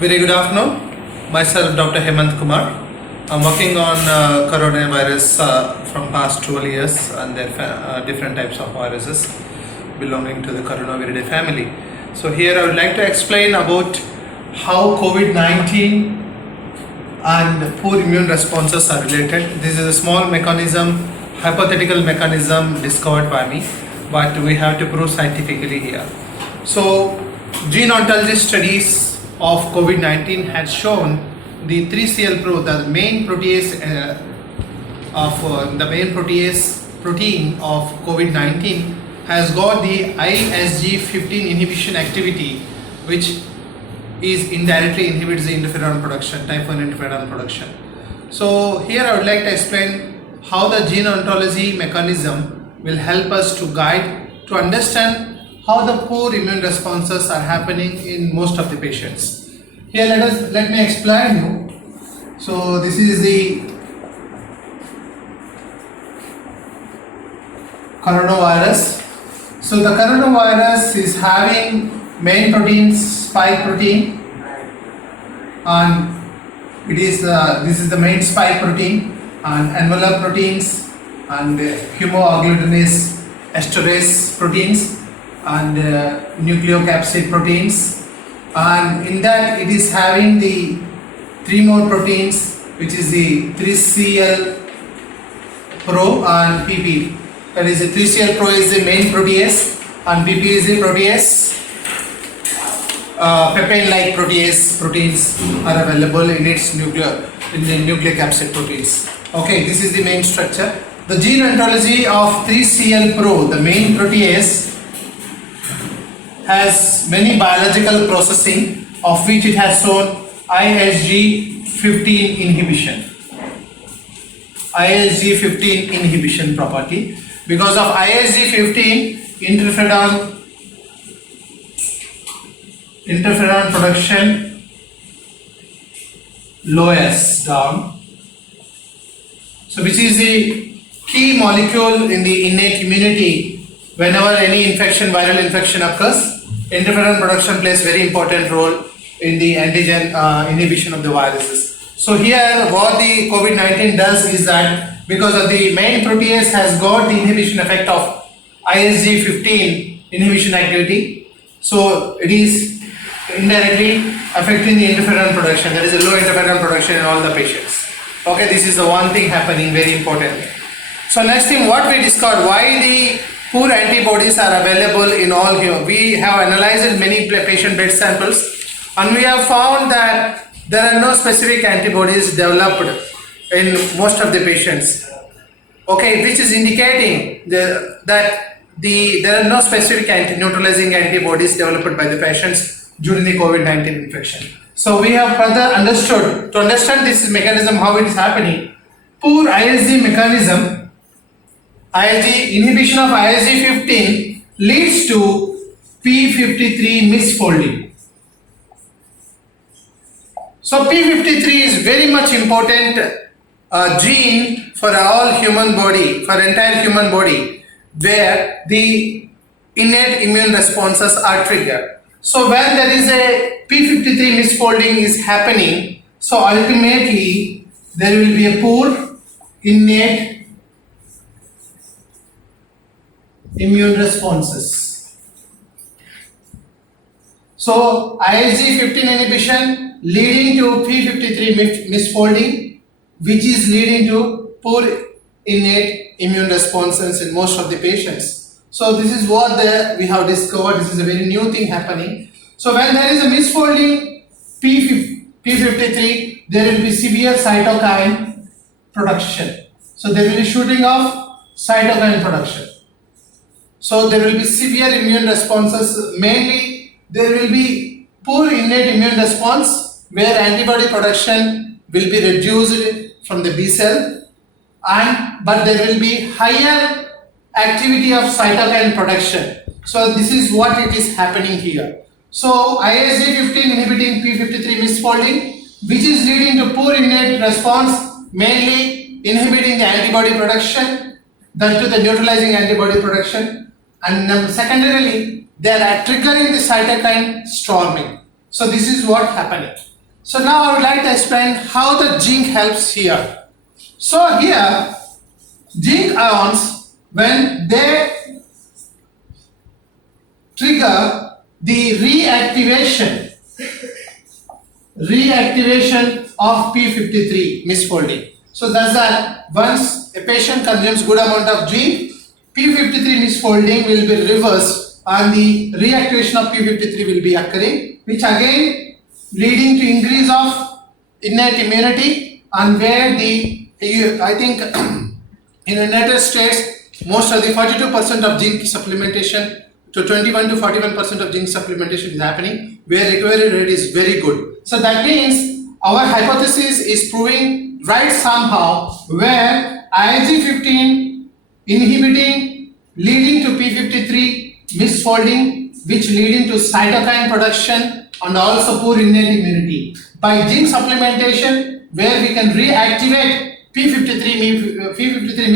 Very good afternoon. Myself, Dr. Hemant Kumar. I'm working on coronavirus from past 12 years and their different types of viruses belonging to the coronavirus family. So here I would like to explain about how COVID-19 and poor immune responses are related. This is a small mechanism, hypothetical mechanism discovered by me, but we have to prove scientifically here. So gene ontology studies of COVID-19 had shown the 3CL-Pro, the main protease protein of COVID-19 has got the ISG15 inhibition activity, which is indirectly inhibits the interferon production, type 1 interferon production. So here I would like to explain how the gene ontology mechanism will help us to guide to understand how the poor immune responses are happening in most of the patients. Here let me explain you. So this is the coronavirus. So the coronavirus is having main protein, spike protein, and it is this is the main spike protein, and envelope proteins, and hemagglutinin esterase proteins, and nucleocapsid proteins, and in that it is having the three more proteins, which is the 3CL Pro and PP. That is the 3CL Pro is the main protease and PP is the protease. Papain-like proteins are available in its nucleocapsid proteins. Okay, this is the main structure. The gene ontology of 3CL Pro, the main protease, has many biological processing, of which it has shown ISG15 inhibition. ISG15 inhibition property. Because of ISG15, interferon production lowers down. So which is the key molecule in the innate immunity. Whenever any infection, viral infection occurs, interferon production plays very important role in the antigen inhibition of the viruses. So here what the COVID-19 does is that because of the main protease has got the inhibition effect of ISG15 inhibition activity, so it is indirectly affecting the interferon production. There is a low interferon production in all the patients. Okay, this is the one thing happening very importantly. So next thing, what we discovered, why the poor antibodies are available in all here. We have analyzed many patient blood samples and we have found that there are no specific antibodies developed in most of the patients. Okay, which is indicating that there are no specific neutralizing antibodies developed by the patients during the COVID-19 infection. So we have further understood, to understand this mechanism, how it is happening, poor ISG mechanism, inhibition of ISG15 leads to P53 misfolding. So P53 is very much important gene for all human body, for entire human body, where the innate immune responses are triggered. So when there is a P53 misfolding is happening, so ultimately there will be a poor innate immune responses. So ISG15 inhibition leading to P53 misfolding, which is leading to poor innate immune responses in most of the patients. So this is what we have discovered. This is a very new thing happening. So when there is a misfolding P53, there will be severe cytokine production. So there will be shooting of cytokine production. So there will be severe immune responses. Mainly there will be poor innate immune response where antibody production will be reduced from the B cell, but there will be higher activity of cytokine production. So this is what it is happening here. So ISG15 inhibiting P53 misfolding, which is leading to poor innate response, mainly inhibiting the antibody production, then to the neutralizing antibody production. And secondarily, they are triggering the cytokine storming. So this is what happening. So now I would like to explain how the zinc helps here. So here, zinc ions, when they trigger the reactivation of p53 misfolding. So that's that once a patient consumes good amount of zinc, p53 misfolding will be reversed and the reactivation of p53 will be occurring, which again leading to increase of innate immunity, and where I think in the United States most of the 42% of zinc supplementation to 21 to 41% of zinc supplementation is happening, where recovery rate is very good. So that means our hypothesis is proving right somehow, where ISG15 inhibiting leading to p53 misfolding, which leading to cytokine production and also poor innate immunity. By zinc supplementation, where we can reactivate p53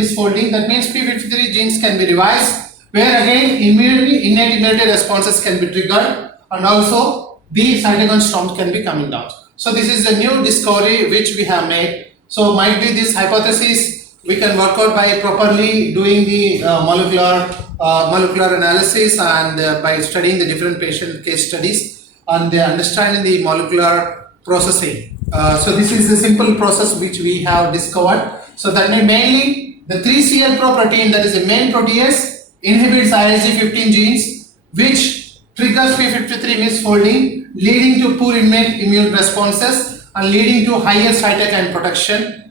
misfolding, that means p53 genes can be revised, where again innate immunity responses can be triggered and also the cytokine storms can be coming down. So this is a new discovery which we have made. So might be this hypothesis we can work out by properly doing the molecular analysis and by studying the different patient case studies and understanding the molecular processing. So this is the simple process which we have discovered. So that mainly the 3CL protein, that is the main protease, inhibits ISG15 genes, which triggers p53 misfolding, leading to poor innate immune responses and leading to higher cytokine production,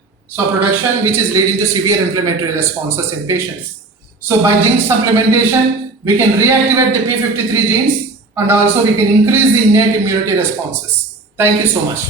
which is leading to severe inflammatory responses in patients. So by zinc supplementation, we can reactivate the p53 genes and also we can increase the innate immunity responses. Thank you so much.